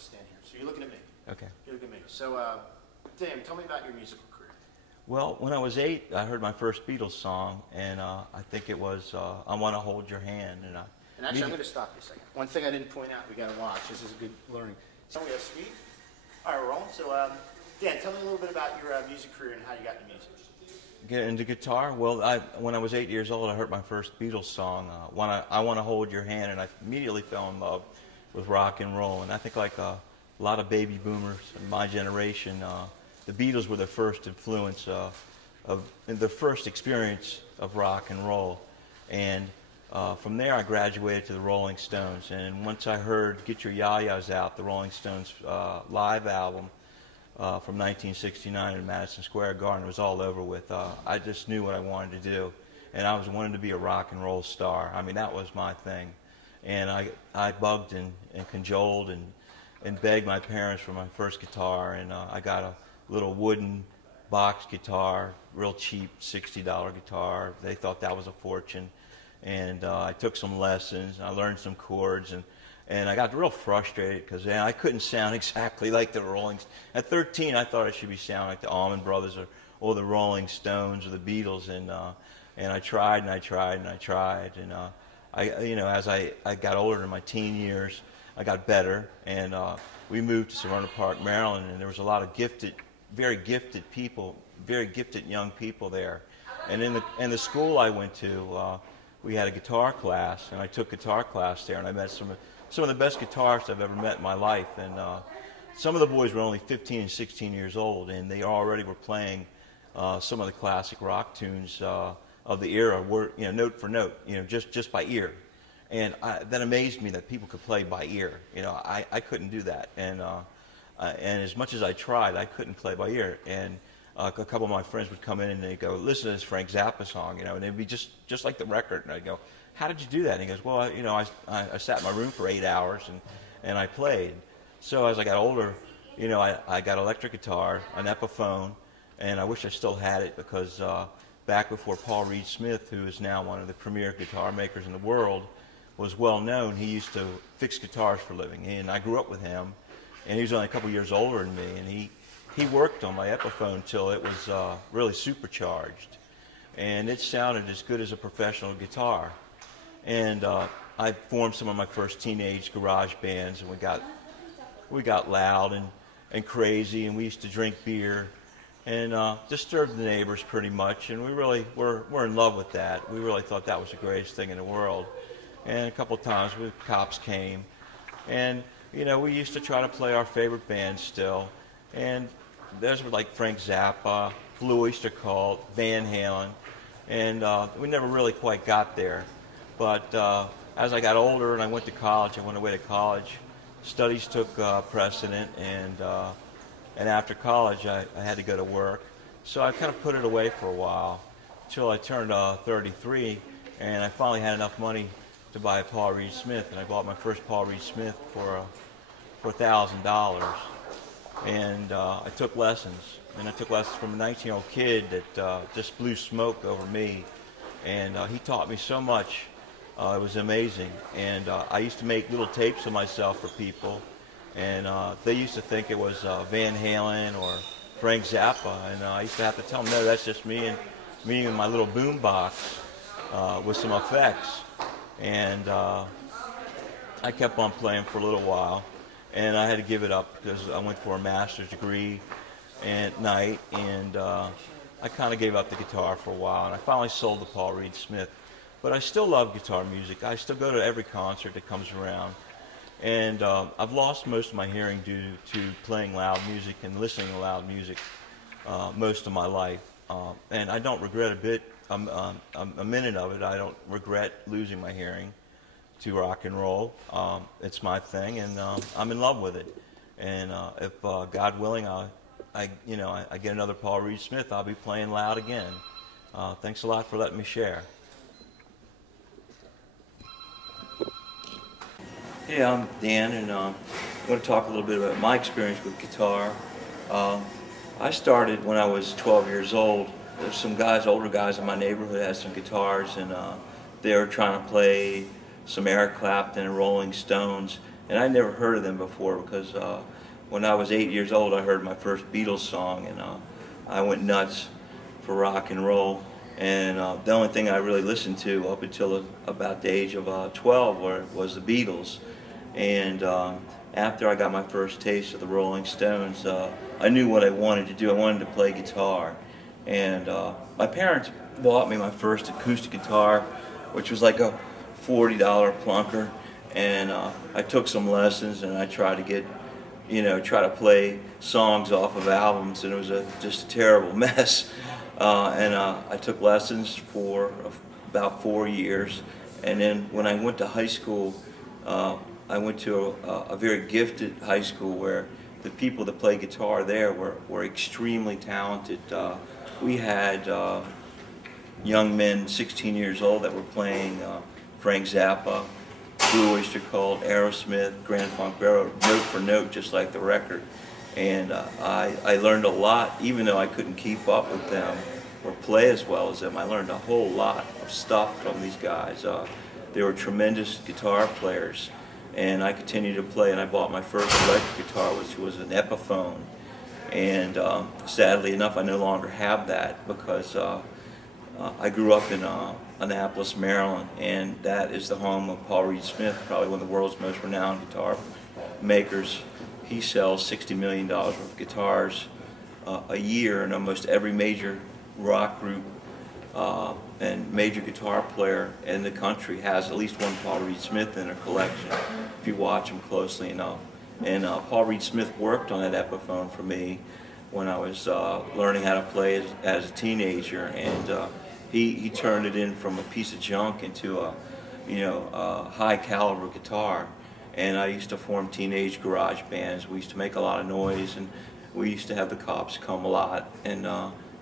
just stand here. So you're looking at me. Okay. You're looking at me. So, Dan, tell me about your musical career. Well, when I was 8, I heard my first Beatles song, and I think it was "I Want to Hold Your Hand." And actually, I'm going to stop you a second. One thing I didn't point out, we got to watch. This is a good learning. So we have speed. All right, we're rolling. So, Dan, tell me a little bit about your music career and how you got into music. Get into guitar? Well, when I was 8 years old, I heard my first Beatles song, "I Want to Hold Your Hand," and I immediately fell in love with rock and roll. And I think like a lot of baby boomers in my generation, the Beatles were the first influence the first experience of rock and roll. And from there, I graduated to the Rolling Stones. And once I heard "Get Your Ya-Ya's Out," the Rolling Stones live album from 1969 in Madison Square Garden, it was all over with. I just knew what I wanted to do, and I wanted to be a rock and roll star. I mean, that was my thing. And I bugged and cajoled and begged my parents for my first guitar, and I got a little wooden box guitar, real cheap, $60 guitar. They thought that was a fortune. And I took some lessons, and I learned some chords, and I got real frustrated because I couldn't sound exactly like the Rolling Stones. At 13, I thought I should be sounding like the Allman Brothers or the Rolling Stones or the Beatles, and I tried and I tried and I tried, and as I got older in my teen years, I got better, and we moved to Severna Park, Maryland, and there was a lot of very gifted people, very gifted young people there. And in the school I went to, we had a guitar class, and I took guitar class there, and I met some of the best guitarists I've ever met in my life. And some of the boys were only 15 and 16 years old, and they already were playing some of the classic rock tunes of the era, note for note, just by ear. And that amazed me that people could play by ear. I couldn't do that, and as much as I tried, I couldn't play by ear. And a couple of my friends would come in and they'd go, "Listen to this Frank Zappa song," and it'd be just like the record. And I'd go, "How did you do that?" And he goes, "Well, I sat in my room for 8 hours and I played." So as I got older, I got an electric guitar, an Epiphone, and I wish I still had it because back before Paul Reed Smith, who is now one of the premier guitar makers in the world, was well known, he used to fix guitars for a living. And I grew up with him, and he was only a couple years older than me, and he worked on my Epiphone till it was really supercharged, and it sounded as good as a professional guitar. And I formed some of my first teenage garage bands, and we got loud and crazy, and we used to drink beer and disturb the neighbors pretty much, and we really were in love with that. We really thought that was the greatest thing in the world. And a couple of times cops came, and we used to try to play our favorite bands still, and those were like Frank Zappa, Blue Oyster Cult, Van Halen, and we never really quite got there. But as I got older and I went away to college, studies took precedent, and after college I had to go to work. So I kind of put it away for a while until I turned 33, and I finally had enough money to buy a Paul Reed Smith, and I bought my first Paul Reed Smith for $1,000. And I took lessons, and I took lessons from a 19-year-old kid that just blew smoke over me, and he taught me so much. It was amazing, and I used to make little tapes of myself for people, and they used to think it was Van Halen or Frank Zappa, and I used to have to tell them, no, that's just me and my little boom box with some effects. And I kept on playing for a little while, and I had to give it up because I went for a master's degree at night, and I kind of gave up the guitar for a while, and I finally sold the Paul Reed Smith. But I still love guitar music. I still go to every concert that comes around, and I've lost most of my hearing due to playing loud music and listening to loud music most of my life, and I don't regret a minute of it. I don't regret losing my hearing to rock and roll. It's my thing, and I'm in love with it. And if God willing, I get another Paul Reed Smith, I'll be playing loud again. Thanks a lot for letting me share. Hey, I'm Dan, and I'm going to talk a little bit about my experience with guitar. I started when I was 12 years old. There's some older guys in my neighborhood had some guitars, and they were trying to play some Eric Clapton and Rolling Stones. and I never heard of them before because when I was 8 years old, I heard my first Beatles song, and I went nuts for rock and roll. And the only thing I really listened to up until about the age of 12 was the Beatles. And after I got my first taste of the Rolling Stones, I knew what I wanted to do. I wanted to play guitar. And my parents bought me my first acoustic guitar, which was like a $40 plunker. And I took some lessons, and I tried to get, try to play songs off of albums, and it was just a terrible mess. And I took lessons for about 4 years, and then when I went to high school, I went to a very gifted high school where the people that played guitar there were extremely talented. We had young men, 16 years old, that were playing Frank Zappa, Blue Oyster Cult, Aerosmith, Grand Funk Railroad, note for note, just like the record. And I learned a lot, even though I couldn't keep up with them or play as well as them. I learned a whole lot of stuff from these guys. They were tremendous guitar players, and I continued to play. And I bought my first electric guitar, which was an Epiphone. And sadly enough, I no longer have that because I grew up in Annapolis, Maryland, and that is the home of Paul Reed Smith, probably one of the world's most renowned guitar makers. He sells $60 million worth of guitars a year, and almost every major rock group and major guitar player in the country has at least one Paul Reed Smith in their collection, if you watch them closely enough. And Paul Reed Smith worked on that Epiphone for me when I was learning how to play as a teenager, and he turned it in from a piece of junk into a high caliber guitar. And I used to form teenage garage bands. We used to make a lot of noise, and we used to have the cops come a lot and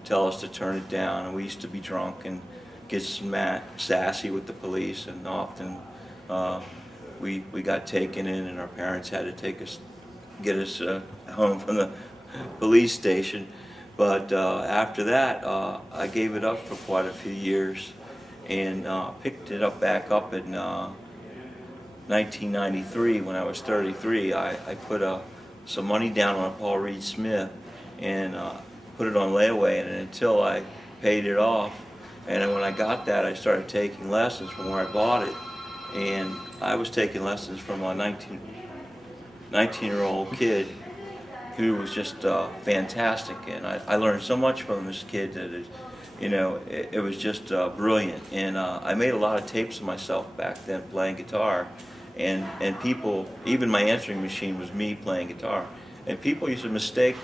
tell us to turn it down. And we used to be drunk and get sassy with the police, and often we got taken in, and our parents had to get us home from the police station. But after that, I gave it up for quite a few years, and picked it back up in 1993. When I was 33, I put some money down on a Paul Reed Smith and put it on layaway, and until I paid it off. And then when I got that, I started taking lessons from where I bought it. And I was taking lessons from a 19-year-old kid who was just fantastic. And I learned so much from this kid that it was just brilliant. And I made a lot of tapes of myself back then playing guitar. And people, even my answering machine was me playing guitar. And people used to mistake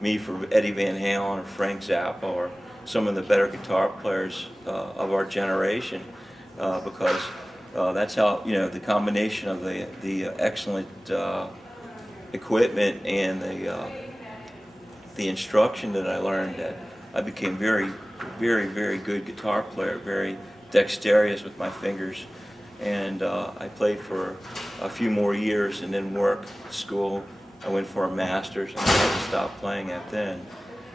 me for Eddie Van Halen or Frank Zappa or some of the better guitar players of our generation, because that's how, the combination of the excellent equipment and the instruction that I learned, that I became very, very, very good guitar player, very dexterous with my fingers. And I played for a few more years and then worked at school. I went for a master's, and I had to stop playing at then.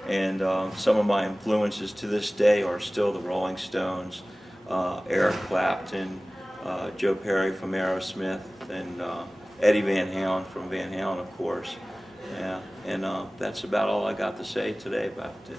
And some of my influences to this day are still the Rolling Stones, Eric Clapton, Joe Perry from Aerosmith, and Eddie Van Halen from Van Halen, of course. Yeah, and that's about all I got to say today about it.